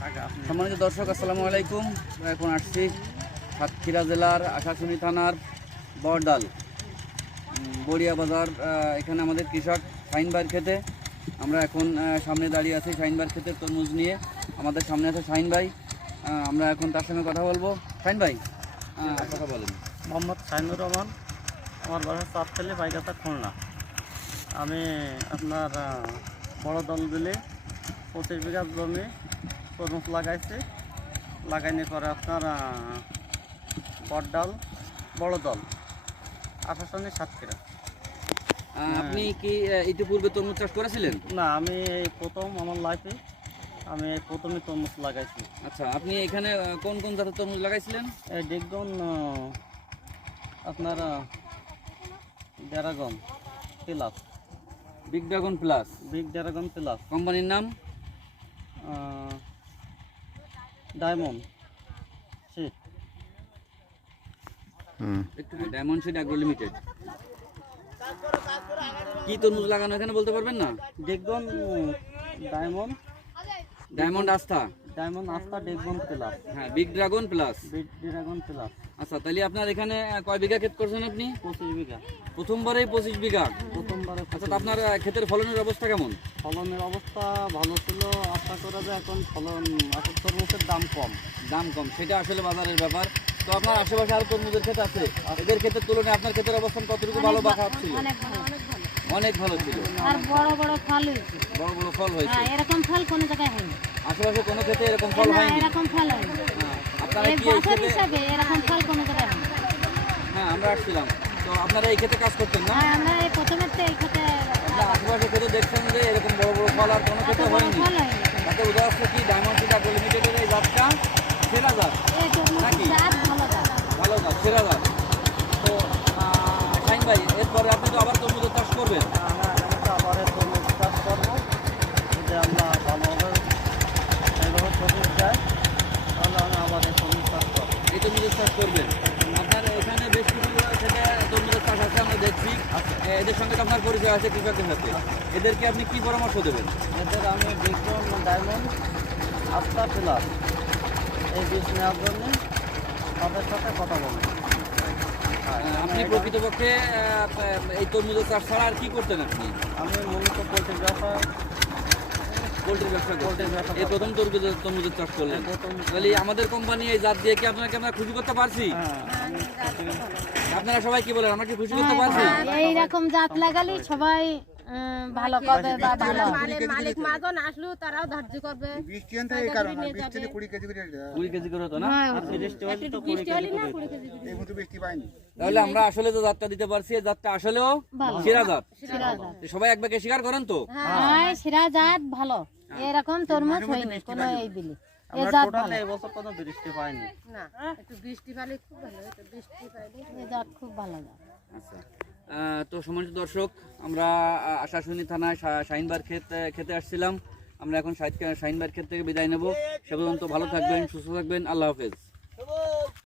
সম্মানিত দর্শক, আসসালামু আলাইকুম। এখন আসছি সাতক্ষীরা জেলার আশাশুনি থানার বড়ডাল বড়িয়া বাজার। এখানে আমাদের কৃষক শাহিন ভাইয়ের ক্ষেতে আমরা এখন সামনে দাঁড়িয়ে আছি। শাহিন ভাইয়ের ক্ষেতে তরমুজ নিয়ে আমাদের সামনে আছে শাহিন ভাই। আমরা এখন তার সঙ্গে কথা বলবো। শাহিন ভাই, কথা বলেন। মোহাম্মদ শাহিনুর রহমান, আমার বাসা চাপতলি, বাইগাছা, খুলনা। আমি আপনার বড় দল দিলে 25 বিঘা জমি তরমুজ লাগাইছি। লাগাইনি পরে আপনার বড়ডাল বড় দল আশাশুনি সাতক্ষীরা। আপনি কি ইতিপূর্বে তরমুজ চাষ করেছিলেন? না, আমি এই প্রথম আমার লাইফে আমি এই প্রথমে তরমুজ লাগাইছি। আচ্ছা, আপনি এখানে কোন কোন জাতের তরমুজ লাগাইছিলেন? এই ড্রাগন, আপনার dragon plus, big dragon plus. Big dragon plus. কোম্পানির নাম diamond seed. Diamond seed agro limited. কি তরমুজ লাগানো এখানে বলতে পারবেন না? ড্রাগন, ডায়মন্ড, ডায়মন্ড আস্থা, ডায়মন্ড আস্থা, ড্রাগন প্লাস। হ্যাঁ, big dragon plus. Big dragon plus. আচ্ছা, তাহলে আপনার এখানে কয় বিঘা ক্ষেত করছেন আপনি? 25 বিঘা। প্রথমবারেই 25 বিঘা। প্রথমবারে। আচ্ছা, তো আপনার ক্ষেতের ফলনের অবস্থা কেমন? ফলনের অবস্থা ভালো ছিল। আশা করা যায় এখন ফলন, এখন তরমুজের দাম কম। দাম কম, সেটা আসলে বাজারের ব্যাপার। তো আপনার আশেপাশে আরো তরমুজের ক্ষেত আছে, এদের ক্ষেতের তুলনায় আপনার ক্ষেতের অবস্থান কতটুকু ভালো বা খারাপ ছিল? অনেক ভালো ছিল। আর বড় বড় ফল হয়েছে। বড় বড় ফল হয়েছে। এরকম ফল কোনো জায়গায় হয়নি। আশেপাশে কোনো ক্ষেতে এরকম ফল হয়নি। এরকম ফল হয়নি। আপনারা এই কি এই বছর ক্ষেতে? হিসাবে এরকম ফল কোনো জায়গায় হয়নি। হ্যাঁ, আমরা আসছিলাম। তো আপনারা এই ক্ষেতে কাজ করতেন না? আমরা এই প্রথমের তো এই ক্ষেতে আপনার আশেপাশে ক্ষেতে দেখছেন যে এরকম বড় বড় ফল আর কোনো ক্ষেতে বড় হয়নি। ফল হয়নি। তাতে উদাহরণ কি ডায়মন্ড সিড অ্যাগ্রো লিমিটেডের এই জাতটা সেরা জাত, এই তরমুজের নাকি? জাত ভালো জাত। ভালো জাত, সেরা জাত। তো শাহিন ভাই, এরপরে আপনি তো আবার তরমুজের চাষ করবেন। আমরা আবার তরমুজ চাষ করবো। যদি আমরা ভালোভাবে এইভাবে তরমুজ যায়, তাহলে আমি আবার এই তরমুজ চাষ করবো। এই তরমুজের চাষ করবেন। আপনার এখানে বেশ কিছু ক্ষেত্রে তরমুজের চাষ আছে, আমরা দেখছি। এদের সঙ্গে তো আপনার পরিচয় আছে কৃষকদের সাথে। এদেরকে আপনি কি পরামর্শ দেবেন? এদের আমি ড্রাগন, ডায়মন্ড, আস্থা প্লাস এই বীজ নেওয়ার জন্য তাদের সাথে কথা বলবো। আপনি প্রকৃতপক্ষে এই তরমুজের চাষ ছাড়া আর কি করতেন আপনি? আমি মূলত পোলট্রির ব্যবসা পোল্ট্রির ব্যবসা করতেন। পোল্ট্রির ব্যবসা এই প্রথম তরমুজের চাষ করলেন। তাহলে আমাদের কোম্পানি এই জাত দিয়ে কি আপনাকে আমরা খুশি করতে পারছি? আপনারা সবাই কি বলেন, আমরা কি খুশি করতে পারছি? এইরকম জাত লাগালে সবাই ভালো করবে বা ভালো হবে। মালিক মাজন আসলেও তারাও ধার্য করবে। 20 এই কারণে 20 থেকে 20 কেজি করে 20 কেজি করে হতো না? বৃষ্টি হলে তো বৃষ্টি হলে না 20 কেজি করে। এই মতো বৃষ্টি পাইনি। তাহলে আমরা আসলে যে জাতটা দিতে পারছি, এই জাতটা আসলেও সেরা জাত। তো সবাই একবারে স্বীকার করেন তো? হ্যাঁ, সেরা জাত ভালো। এরকম তরমুজ হয়নি কোনো এই বিলি। এই আমরা জাত টোটাল ভালো। এই বছর কোনো বৃষ্টি পাইনি। না, একটু বৃষ্টি পেলে খুব ভালো হতো। বৃষ্টি পাইলে এই জাত খুব ভালো জাত। আচ্ছা, তো সম্মানিত দর্শক, আমরা আশাশুনি থানায় শাহিন ভাইয়ের খেতে আসছিলাম। আমরা এখন শাহিন ভাইয়ের ক্ষেত থেকে বিদায় নেব। সে পর্যন্ত ভালো থাকবেন, সুস্থ থাকবেন। আল্লাহ হাফেজ।